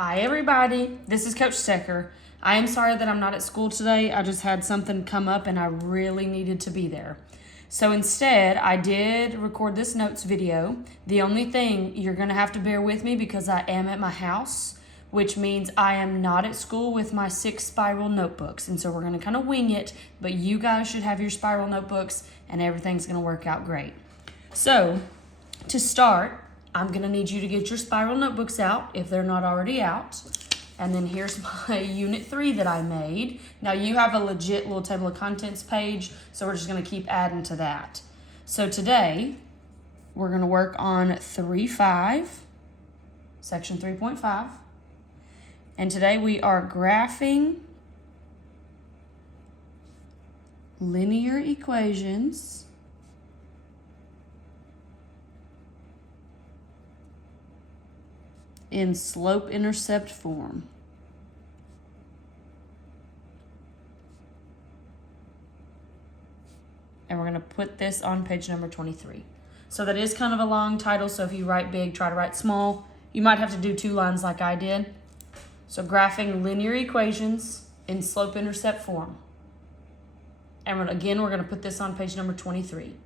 Hi everybody, this is Coach Stecker. I am sorry that I'm not at school today. I just had something come up and I really needed to be there. So instead, I did record this notes video. The only thing, you're gonna have to bear with me because I am at my house, which means I am not at school with my 6 spiral notebooks. And so we're gonna kind of wing it, but you guys should have your spiral notebooks and everything's gonna work out great. So to start, I'm gonna need you to get your spiral notebooks out if they're not already out. And then here's my unit 3 that I made. Now you have a legit little table of contents page, so we're just gonna keep adding to that. So today, we're gonna work on 3.5, section 3.5. And today we are graphing linear equations in slope-intercept form. And we're going to put this on page number 23. So that is kind of a long title, so if you write big, try to write small. You might have to do 2 lines like I did. So graphing linear equations in slope-intercept form. And again, we're going to put this on page number 23.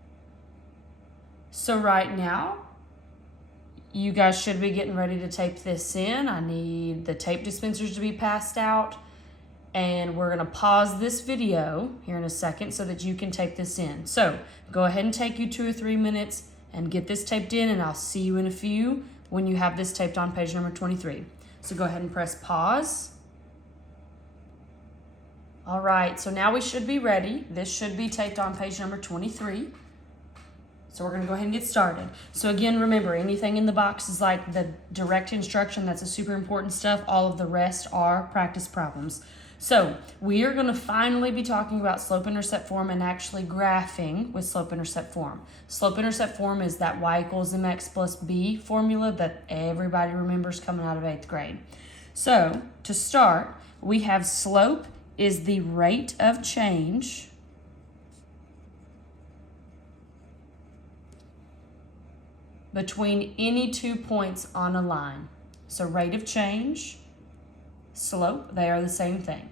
So right now, you guys should be getting ready to tape this in. I need the tape dispensers to be passed out. And we're gonna pause this video here in a second so that you can tape this in. So go ahead and take you 2 or 3 minutes and get this taped in, and I'll see you in a few when you have this taped on page number 23. So go ahead and press pause. All right, so now we should be ready. This should be taped on page number 23. So we're gonna go ahead and get started. So again, remember, anything in the box is like the direct instruction. That's the super important stuff. All of the rest are practice problems. So we are gonna finally be talking about slope-intercept form and actually graphing with slope-intercept form. Slope-intercept form is that y equals mx plus b formula that everybody remembers coming out of 8th grade. So to start, we have slope is the rate of change between any 2 points on a line. So rate of change, slope, they are the same thing.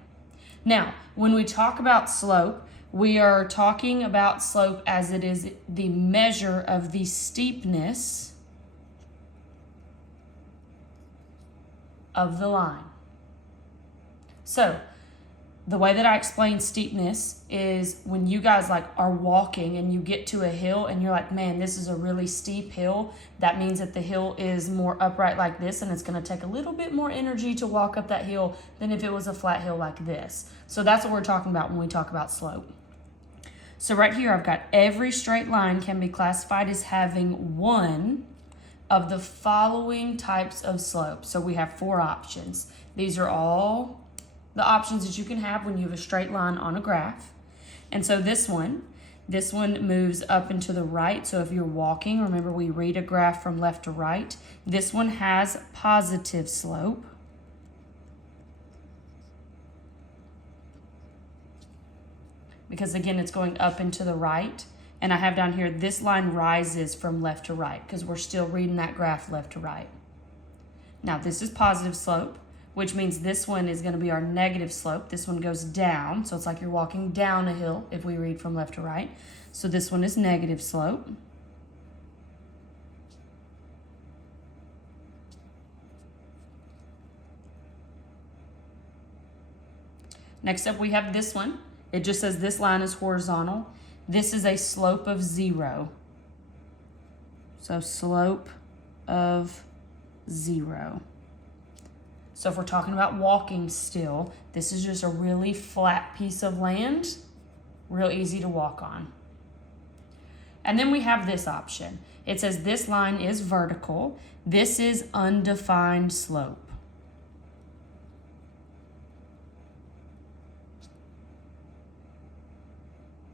Now, when we talk about slope, we are talking about slope as it is the measure of the steepness of the line. So, the way that I explain steepness is when you guys are walking and you get to a hill and you're like, man, this is a really steep hill. That means that the hill is more upright like this, and it's going to take a little bit more energy to walk up that hill than if it was a flat hill like this. So that's what we're talking about when we talk about slope. So right here, I've got every straight line can be classified as having one of the following types of slope. So we have 4 options. These are all the options that you can have when you have a straight line on a graph. And so this one moves up and to the right. So if you're walking, remember we read a graph from left to right. This one has positive slope. Because again, it's going up and to the right. And I have down here, this line rises from left to right because we're still reading that graph left to right. Now this is positive slope, which means this one is going to be our negative slope. This one goes down, so it's like you're walking down a hill if we read from left to right. So this one is negative slope. Next up, we have this one. It just says this line is horizontal. This is a slope of 0. So slope of 0. So if we're talking about walking still, this is just a really flat piece of land, real easy to walk on. And then we have this option. It says this line is vertical. This is undefined slope.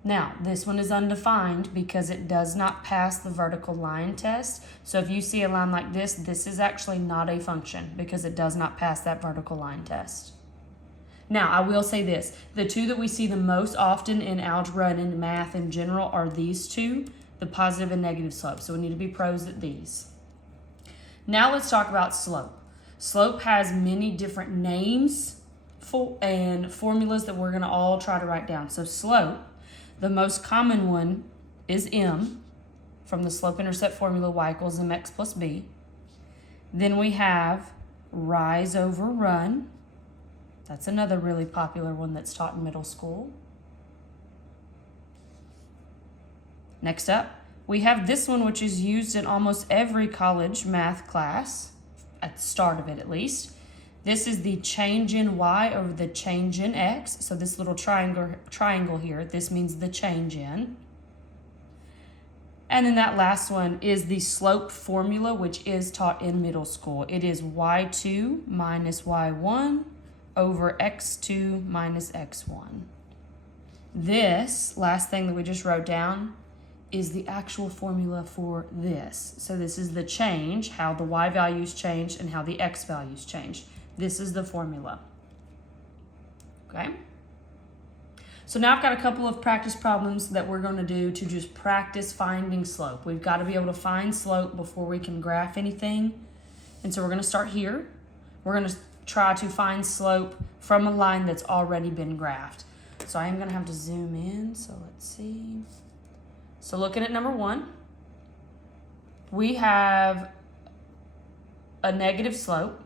Now, this one is undefined because it does not pass the vertical line test. So if you see a line like this, this is actually not a function because it does not pass that vertical line test. Now, I will say this. The 2 that we see the most often in algebra and in math in general are these 2, the positive and negative slope. So we need to be pros at these. Now let's talk about slope. Slope has many different names and formulas that we're going to all try to write down. So slope, the most common one is m from the slope-intercept formula, y equals mx plus b. Then we have rise over run. That's another really popular one that's taught in middle school. Next up, we have this one, which is used in almost every college math class, at the start of it at least. This is the change in y over the change in x. So this little triangle here, this means the change in. And then that last one is the slope formula, which is taught in middle school. It is y2 minus y1 over x2 minus x1. This last thing that we just wrote down is the actual formula for this. So this is the change, how the y values change and how the x values change. This is the formula. Okay? So now I've got a couple of practice problems that we're going to do to just practice finding slope. We've got to be able to find slope before we can graph anything. And so we're going to start here. We're going to try to find slope from a line that's already been graphed. So I am going to have to zoom in. So let's see. So looking at number 1, we have a negative slope.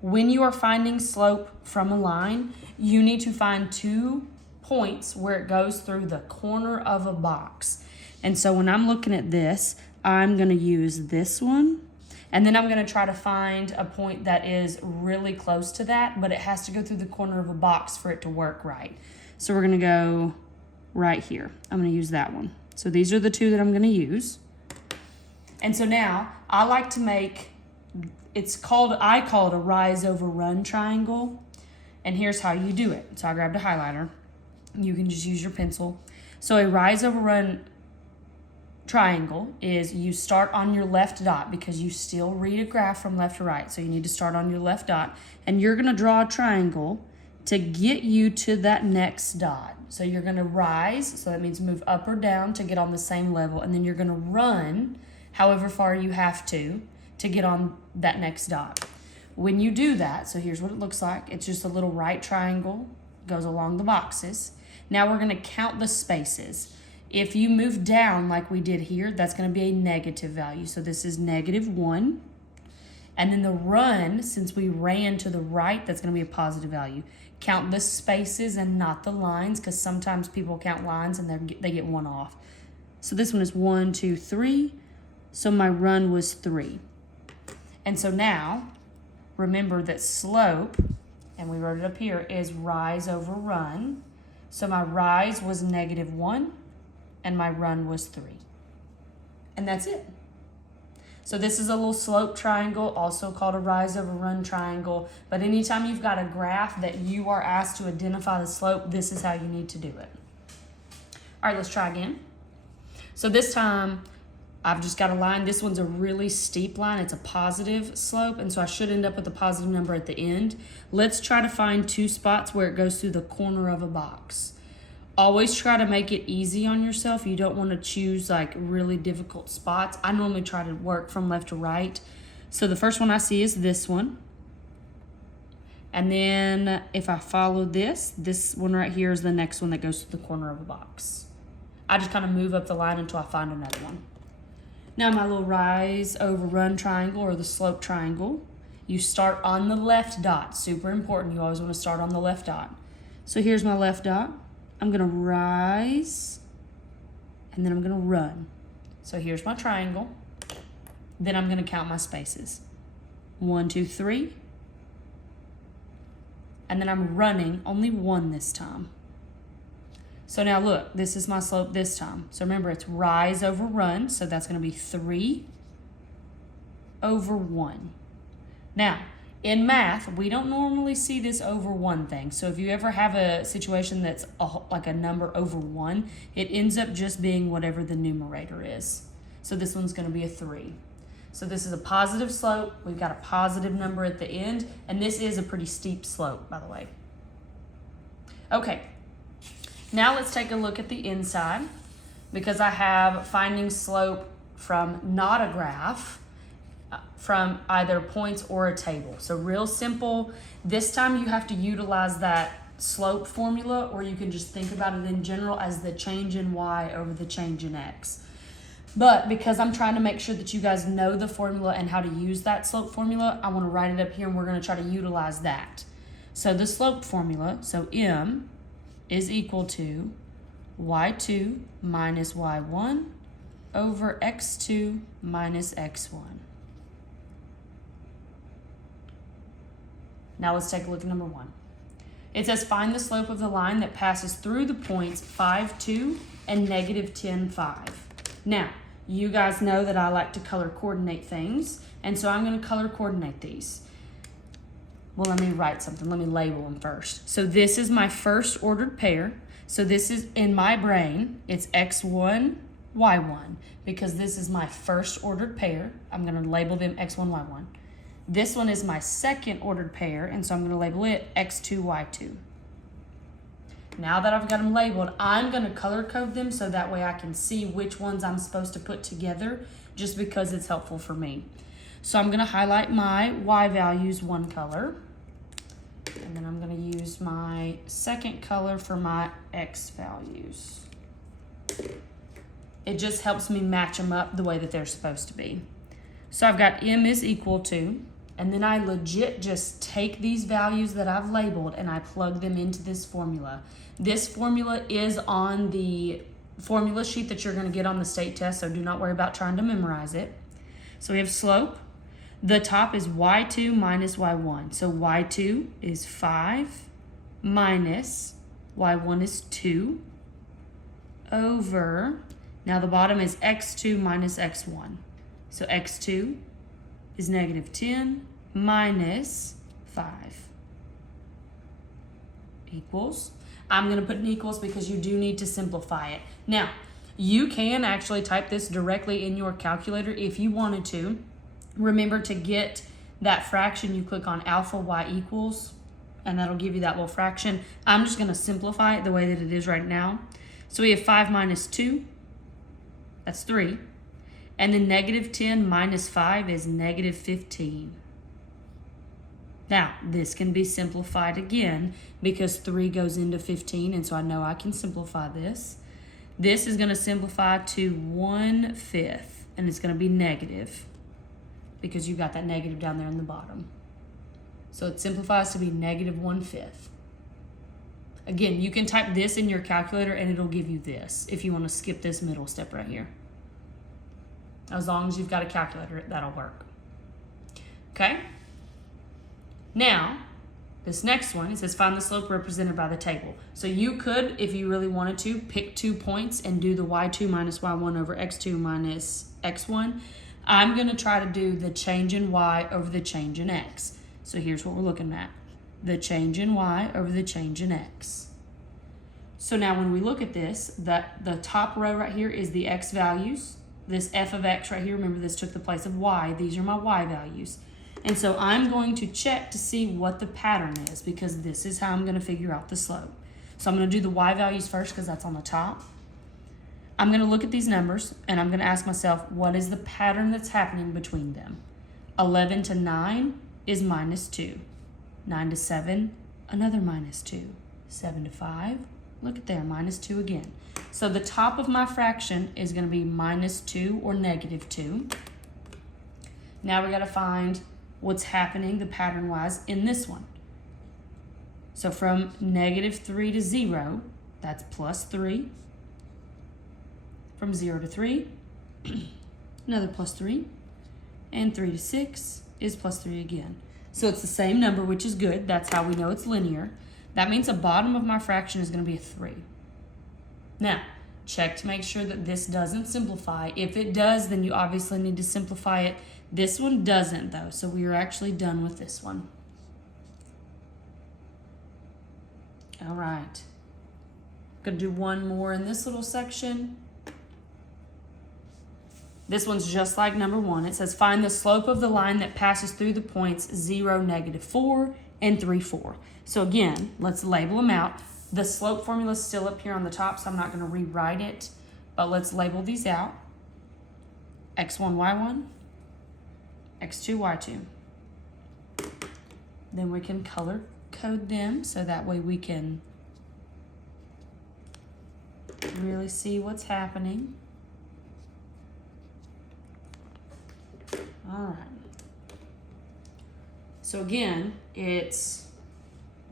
When you are finding slope from a line, you need to find 2 points where it goes through the corner of a box. And so when I'm looking at this, I'm going to use this one. And then I'm going to try to find a point that is really close to that, but it has to go through the corner of a box for it to work right. So we're going to go right here. I'm going to use that one. So these are the 2 that I'm going to use. And so now I like to make, I call it a rise over run triangle. And here's how you do it. So I grabbed a highlighter. You can just use your pencil. So a rise over run triangle is you start on your left dot because you still read a graph from left to right. So you need to start on your left dot. And you're going to draw a triangle to get you to that next dot. So you're going to rise, so that means move up or down to get on the same level. And then you're going to run however far you have to get on that next dot. When you do that, so here's what it looks like. It's just a little right triangle, goes along the boxes. Now we're going to count the spaces. If you move down like we did here, that's going to be a negative value. So this is -1. And then the run, since we ran to the right, that's going to be a positive value. Count the spaces and not the lines, because sometimes people count lines and they get 1 off. So this one is 1, 2, 3. So my run was 3. And so now, remember that slope, and we wrote it up here, is rise over run. So my rise was -1 and my run was 3. And that's it. So this is a little slope triangle, also called a rise over run triangle. But anytime you've got a graph that you are asked to identify the slope, this is how you need to do it. All right, let's try again. So this time, I've just got a line. This one's a really steep line. It's a positive slope, and so I should end up with a positive number at the end. Let's try to find 2 spots where it goes through the corner of a box. Always try to make it easy on yourself. You don't want to choose like really difficult spots. I normally try to work from left to right. So the first one I see is this one. And then if I follow this one right here is the next one that goes to the corner of a box. I just kind of move up the line until I find another one. Now my little rise over run triangle, or the slope triangle, you start on the left dot. Super important. You always want to start on the left dot. So here's my left dot. I'm going to rise, and then I'm going to run. So here's my triangle. Then I'm going to count my spaces. 1, 2, 3. And then I'm running only 1 this time. So now look, this is my slope this time. So remember, it's rise over run, so that's going to be 3 over 1. Now, in math, we don't normally see this over 1 thing. So if you ever have a situation that's like a number over 1, it ends up just being whatever the numerator is. So this one's going to be a 3. So this is a positive slope. We've got a positive number at the end, and this is a pretty steep slope, by the way. Okay, now let's take a look at the inside, because I have finding slope from not a graph. from either points or a table. So real simple. This time you have to utilize that slope formula, or you can just think about it in general as the change in y over the change in x. But because I'm trying to make sure that you guys know the formula and how to use that slope formula, I want to write it up here and we're going to try to utilize that. So the slope formula, so m is equal to y2 minus y1 over x2 minus x1. Now let's take a look at number 1. It says find the slope of the line that passes through the points 5, 2 and negative 10, 5. Now, you guys know that I like to color coordinate things, and so I'm going to color coordinate these. Well, let me write something. Let me label them first. So this is my first ordered pair. So this is, in my brain, it's x1, y1, because this is my first ordered pair. I'm going to label them x1, y1. This one is my second ordered pair, and so I'm going to label it x2, y2. Now that I've got them labeled, I'm going to color code them so that way I can see which ones I'm supposed to put together, just because it's helpful for me. So I'm going to highlight my y values one color, and then I'm going to use my second color for my x values. It just helps me match them up the way that they're supposed to be. So I've got m is equal to, and then I legit just take these values that I've labeled and I plug them into this formula. This formula is on the formula sheet that you're going to get on the state test, so do not worry about trying to memorize it. So we have slope. The top is y2 minus y1. So y2 is 5 minus y1 is 2 over, now the bottom is x2 minus x1. So x2 is negative 10 minus 5 equals, I'm going to put an equals because you do need to simplify it. Now, you can actually type this directly in your calculator if you wanted to. Remember, to get that fraction, you click on alpha y equals, and that'll give you that little fraction. I'm just going to simplify it the way that it is right now. So we have 5 minus 2, that's 3. And then negative 10 minus 5 is negative 15. Now, this can be simplified again because 3 goes into 15, and so I know I can simplify this. This is going to simplify to 1/5, and it's going to be negative because you got that negative down there in the bottom. So it simplifies to be negative 1/5. Again, you can type this in your calculator and it'll give you this if you want to skip this middle step right here. As long as you've got a calculator, that'll work. Okay? Now, this next one, it says find the slope represented by the table. So you could, if you really wanted to, pick 2 points and do the y2 minus y1 over x2 minus x1. I'm going to try to do the change in y over the change in x. So here's what we're looking at. The change in y over the change in x. So now when we look at this, the top row right here is the x values. This f of x right here, remember this took the place of y. These are my y values. And so I'm going to check to see what the pattern is because this is how I'm going to figure out the slope. So I'm going to do the y values first because that's on the top. I'm going to look at these numbers and I'm going to ask myself, what is the pattern that's happening between them? 11 to 9 is minus 2. 9 to 7, another minus 2. 7 to 5, look at there, minus 2 again. So the top of my fraction is going to be minus 2 or negative 2. Now we got to find what's happening the pattern wise in this one. So from negative 3 to 0, that's plus 3. From 0 to 3, another plus 3. And 3 to 6 is plus 3 again. So it's the same number, which is good. That's how we know it's linear. That means the bottom of my fraction is going to be a 3. Now, check to make sure that this doesn't simplify. If it does, then you obviously need to simplify it. This one doesn't, though, so we are actually done with this one. All right. Gonna do one more in this little section. This one's just like number 1. It says find the slope of the line that passes through the points 0, negative 4, and 3, 4. So again, let's label them out. The slope formula is still up here on the top, so I'm not going to rewrite it, but let's label these out. x1, y1, x2, y2. Then we can color code them so that way we can really see what's happening. All right. So again, it's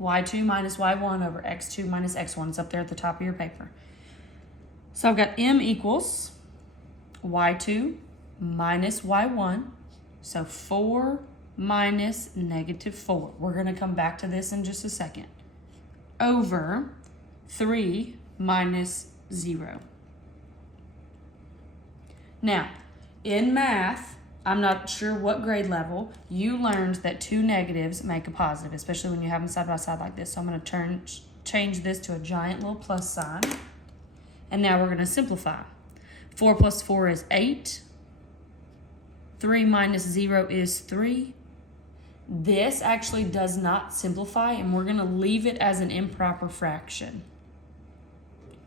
y2 minus y1 over x2 minus x1. It's up there at the top of your paper. So I've got m equals y2 minus y1. So 4 minus -4. We're going to come back to this in just a second. Over 3 minus 0. Now, in math, I'm not sure what grade level, you learned that 2 negatives make a positive, especially when you have them side by side like this. So I'm going to change this to a giant little plus sign. And now we're going to simplify. 4 plus 4 is 8. 3 minus 0 is 3. This actually does not simplify, and we're going to leave it as an improper fraction.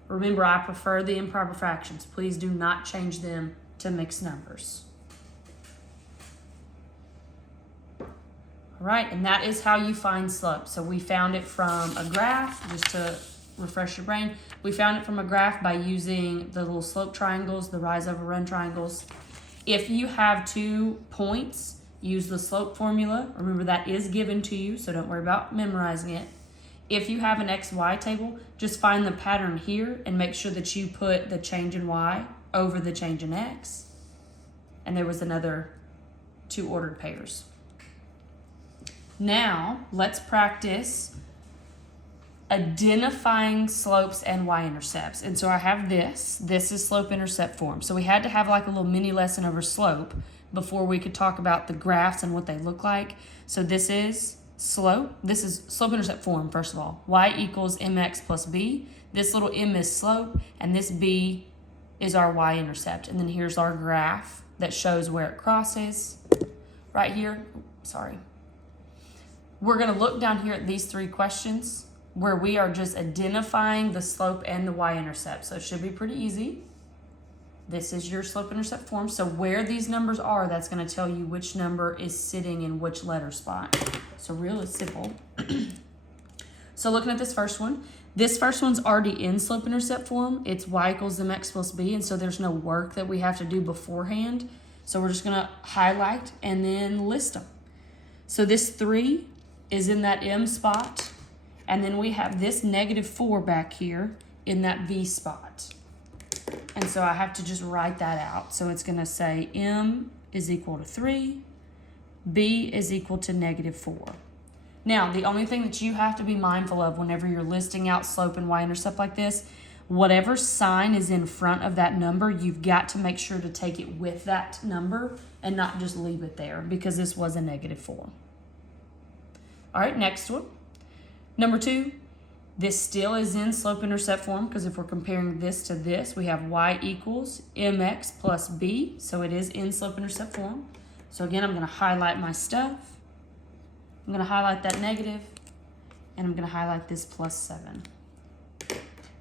Remember, I prefer the improper fractions. Please do not change them to mixed numbers. All right, and that is how you find slope. So we found it from a graph, just to refresh your brain. We found it from a graph by using the little slope triangles, the rise over run triangles. If you have 2 points, use the slope formula. Remember, that is given to you, so don't worry about memorizing it. If you have an XY table, just find the pattern here and make sure that you put the change in Y over the change in X. And there was another 2 ordered pairs. Now, let's practice identifying slopes and y-intercepts. And so I have this. This is slope-intercept form. So we had to have like a little mini lesson over slope before we could talk about the graphs and what they look like. So this is slope. This is slope-intercept form, first of all. Y equals mx plus b. This little m is slope, and this b is our y-intercept. And then here's our graph that shows where it crosses. Right here, sorry. We're going to look down here at these 3 questions where we are just identifying the slope and the y-intercept. So it should be pretty easy. This is your slope-intercept form. So where these numbers are, that's going to tell you which number is sitting in which letter spot. So really simple. So looking at this first one, this first one's already in slope-intercept form. It's y equals mx plus b, and so there's no work that we have to do beforehand. So we're just going to highlight and then list them. So this 3 is in that m spot, and then we have this -4 back here in that b spot. And so I have to just write that out. So it's going to say m is equal to 3, b is equal to -4. Now, the only thing that you have to be mindful of whenever you're listing out slope and y-intercept like this, whatever sign is in front of that number, you've got to make sure to take it with that number and not just leave it there, because this was a -4. All right, next one. Number 2, this still is in slope-intercept form, because if we're comparing this to this, we have y equals mx plus b, so it is in slope-intercept form. So again, I'm going to highlight my stuff. I'm going to highlight that negative, and I'm going to highlight this +7.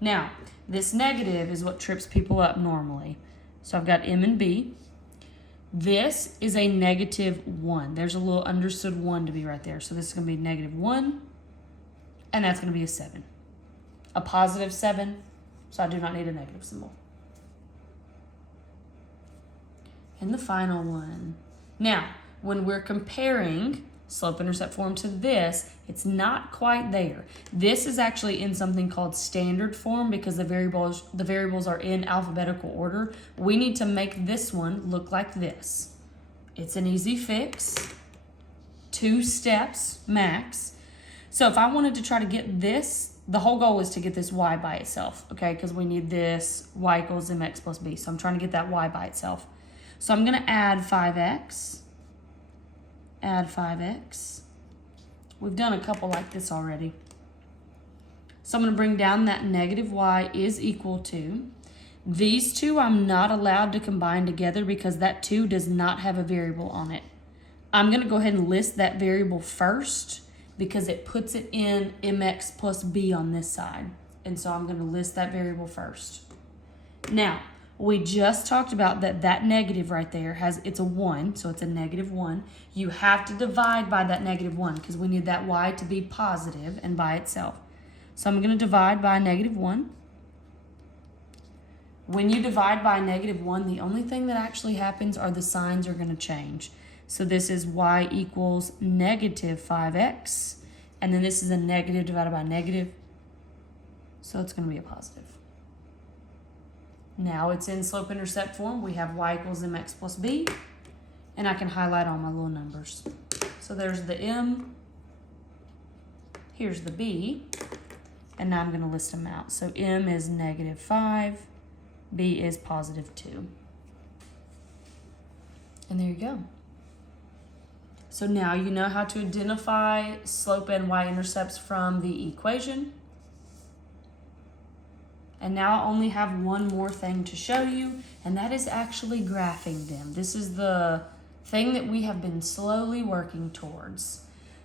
Now, this negative is what trips people up normally. So I've got m and b. This is a -1. There's a little understood 1 to be right there. So this is going to be -1, and that's going to be a 7. A +7, so I do not need a negative symbol. And the final one. Now, when we're comparing slope-intercept form to this, it's not quite there. This is actually in something called standard form because the variables are in alphabetical order. We need to make this one look like this. It's an easy fix. 2 steps max. So if I wanted to try to get this, the whole goal is to get this y by itself, okay? Because we need this y equals mx plus b. So I'm trying to get that y by itself. So I'm going to add 5x. Add 5x. We've done a couple like this already. So I'm going to bring down that -y is equal to. These 2 I'm not allowed to combine together because that 2 does not have a variable on it. I'm going to go ahead and list that variable first because it puts it in mx plus b on this side. And so I'm going to list that variable first. Now, We just talked about that negative right there it's a 1, so it's a -1. You have to divide by that -1 because we need that y to be positive and by itself. So I'm going to divide by -1. When you divide by -1, the only thing that actually happens are the signs are going to change. So this is y equals -5x, and then this is a negative divided by negative, so it's going to be a positive. Now it's in slope-intercept form. We have y equals mx plus b, and I can highlight all my little numbers. So there's the m, here's the b, and now I'm going to list them out. So m is -5, b is +2. And there you go. So now you know how to identify slope and y-intercepts from the equation. And now I only have one more thing to show you, and that is actually graphing them. This is the thing that we have been slowly working towards.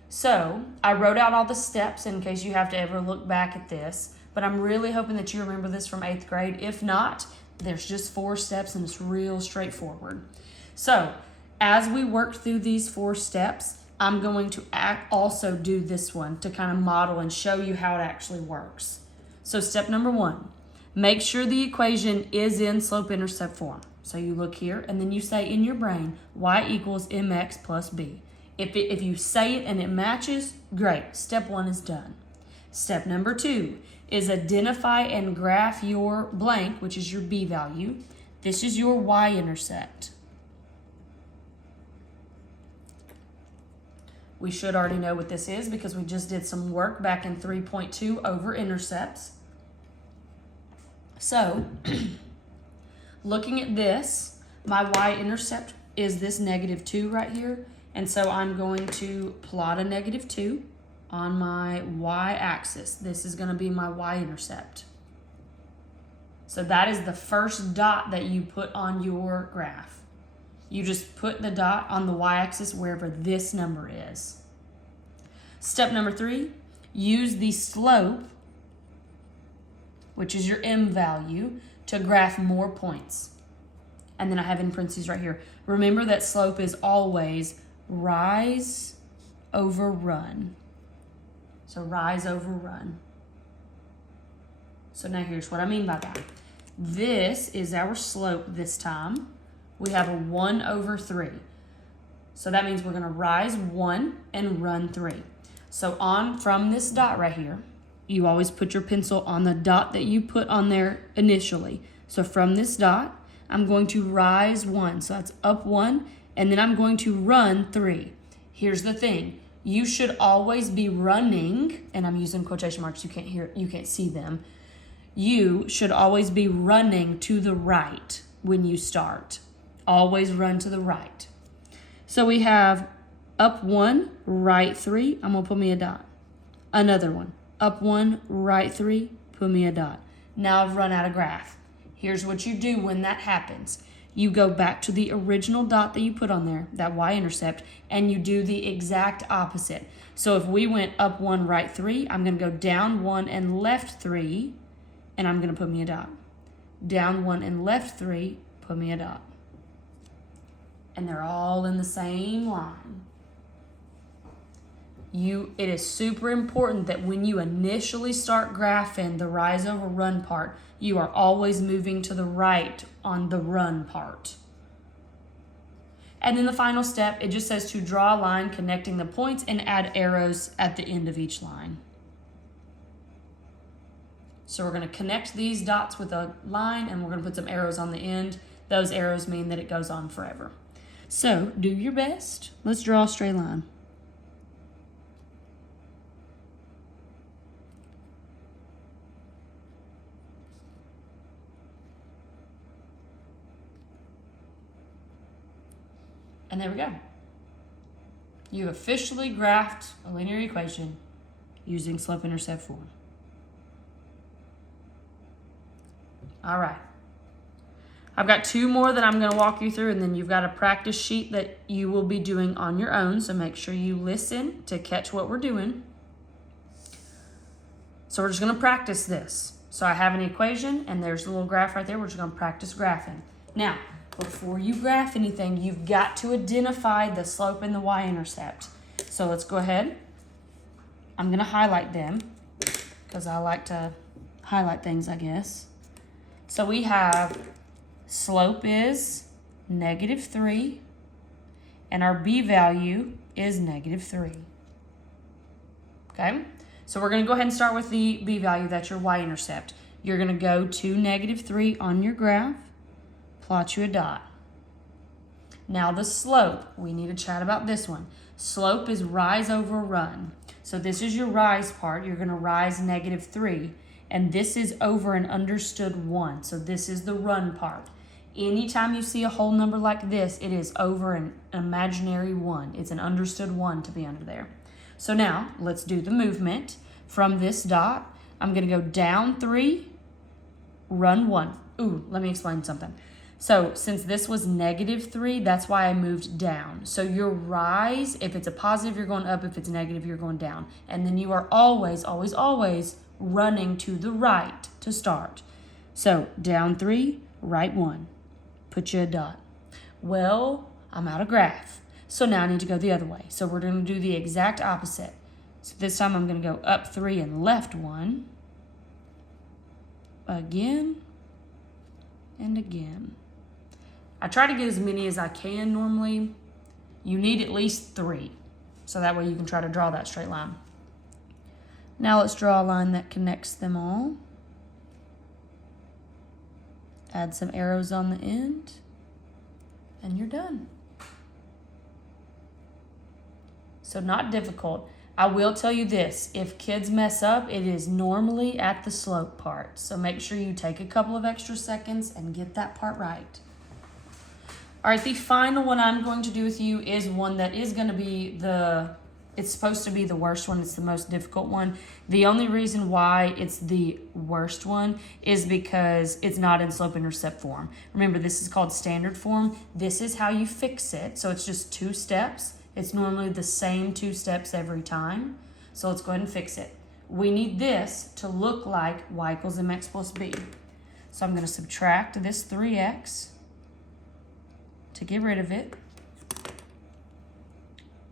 So I wrote out all the steps in case you have to ever look back at this, but I'm really hoping that you remember this from 8th grade. If not, there's just 4 steps and it's real straightforward. So as we work through these 4 steps, I'm going to also do this one to kind of model and show you how it actually works. So step number 1, make sure the equation is in slope-intercept form. So you look here and then you say in your brain, y equals mx plus b. If you say it and it matches, great. Step 1 is done. Step number 2 is identify and graph your blank, which is your b value. This is your y-intercept. We should already know what this is because we just did some work back in 3.2 over intercepts. So, looking at this, my y-intercept is this -2 right here. And so I'm going to plot a -2 on my y-axis. This is going to be my y-intercept. So that is the first dot that you put on your graph. You just put the dot on the y-axis wherever this number is. Step number 3, use the slope, which is your m value, to graph more points. And then I have in parentheses right here. Remember that slope is always rise over run. So rise over run. So now here's what I mean by that. This is our slope this time. We have a 1/3. So that means we're going to rise 1 and run 3. So from this dot right here, you always put your pencil on the dot that you put on there initially. So from this dot, I'm going to rise 1. So that's up 1, and then I'm going to run 3. Here's the thing. You should always be running, and I'm using quotation marks, you can't see them. You should always be running to the right when you start. Always run to the right. So we have up 1, right 3. I'm going to put me a dot. Another one. Up 1, right 3. Put me a dot. Now I've run out of graph. Here's what you do when that happens. You go back to the original dot that you put on there, that y-intercept, and you do the exact opposite. So if we went up 1, right 3, I'm going to go down 1 and left 3, and I'm going to put me a dot. Down 1 and left 3, put me a dot. And they're all in the same line. It is super important that when you initially start graphing the rise over run part, you are always moving to the right on the run part. And then the final step, it just says to draw a line connecting the points and add arrows at the end of each line. So we're going to connect these dots with a line and we're going to put some arrows on the end. Those arrows mean that it goes on forever. So do your best. Let's draw a straight line. And there we go. You've officially graphed a linear equation using slope-intercept form. All right. I've got 2 more that I'm going to walk you through, and then you've got a practice sheet that you will be doing on your own, so make sure you listen to catch what we're doing. So we're just going to practice this. So I have an equation, and there's the little graph right there. We're just going to practice graphing. Now, before you graph anything, you've got to identify the slope and the y-intercept. So let's go ahead. I'm going to highlight them because I like to highlight things, I guess. So we have slope is -3, and our b value is -3. Okay? So we're going to go ahead and start with the b value. That's your y-intercept. You're going to go to -3 on your graph, plot you a dot. Now the slope, we need to chat about this one. Slope is rise over run. So this is your rise part. You're going to rise -3, and this is over an understood 1. So this is the run part. Anytime you see a whole number like this, it is over an imaginary 1. It's an understood 1 to be under there. So now, let's do the movement. From this dot, I'm going to go down 3, run 1. Ooh, let me explain something. So since this was -3, that's why I moved down. So your rise, if it's a positive, you're going up. If it's negative, you're going down. And then you are always, always, always running to the right to start. So down 3, right 1. Put you a dot. Well, I'm out of graph. So now I need to go the other way. So we're going to do the exact opposite. So this time I'm going to go up 3 and left 1. Again and again. I try to get as many as I can normally. You need at least 3. So that way you can try to draw that straight line. Now let's draw a line that connects them all. Add some arrows on the end. And you're done. So not difficult. I will tell you this, if kids mess up, it is normally at the slope part. So make sure you take a couple of extra seconds and get that part right. All right, the final one I'm going to do with you is one that is going to be it's supposed to be the worst one. It's the most difficult one. The only reason why it's the worst one is because it's not in slope-intercept form. Remember, this is called standard form. This is how you fix it. So it's just 2 steps. It's normally the same 2 steps every time. So let's go ahead and fix it. We need this to look like y equals mx plus b. So I'm going to subtract this 3x to get rid of it.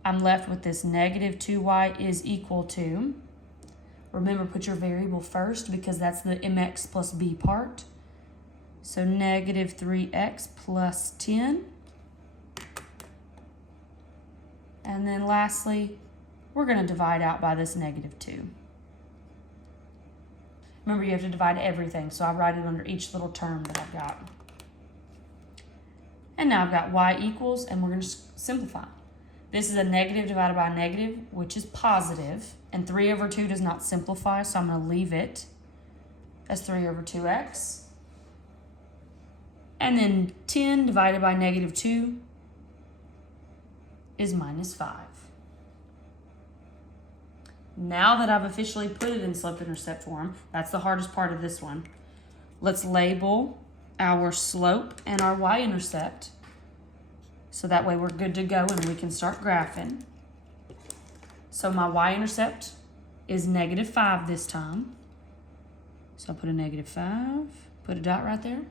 I'm left with this -2y is equal to, remember, put your variable first because that's the mx plus b part. So -3x plus 10. And then lastly, we're going to divide out by this -2. Remember, you have to divide everything, so I write it under each little term that I've got. And now I've got y equals, and we're going to simplify. This is a negative divided by a negative, which is positive, and 3 over 2 does not simplify, so I'm going to leave it as 3 over 2x. And then 10 divided by -2 is -5. Now that I've officially put it in slope-intercept form, that's the hardest part of this one. Let's label our slope and our y-intercept. So that way we're good to go and we can start graphing. So my y-intercept is -5 this time. So I'll put a -5, put a dot right there.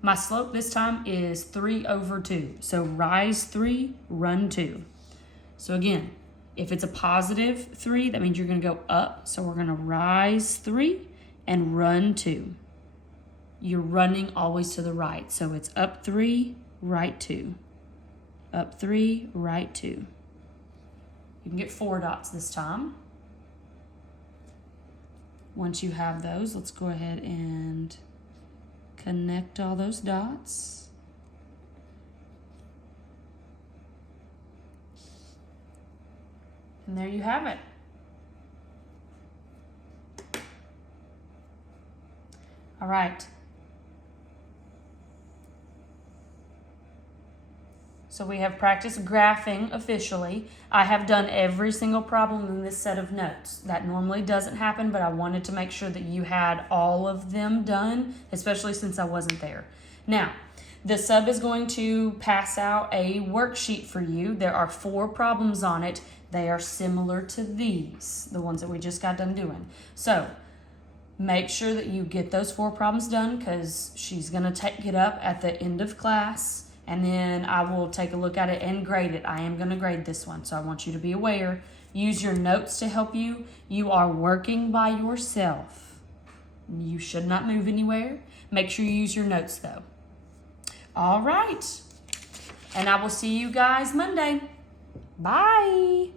My slope this time is 3 over 2. So rise 3, run 2. So again, if it's a positive 3, that means you're going to go up. So we're going to rise 3 and run 2. You're running always to the right. So it's up 3, right 2. Up 3, right 2. You can get 4 dots this time. Once you have those, let's go ahead and connect all those dots. And there you have it. All right. So we have practiced graphing officially. I have done every single problem in this set of notes. That normally doesn't happen, but I wanted to make sure that you had all of them done, especially since I wasn't there. Now, The sub is going to pass out a worksheet for you. There are 4 problems on it. They are similar to these, the ones that we just got done doing. So make sure that you get those 4 problems done, because she's going to take it up at the end of class, and then I will take a look at it and grade it. I am going to grade this one, so I want you to be aware. Use your notes to help you. You are working by yourself. You should not move anywhere. Make sure you use your notes, though. All right. And I will see you guys Monday. Bye.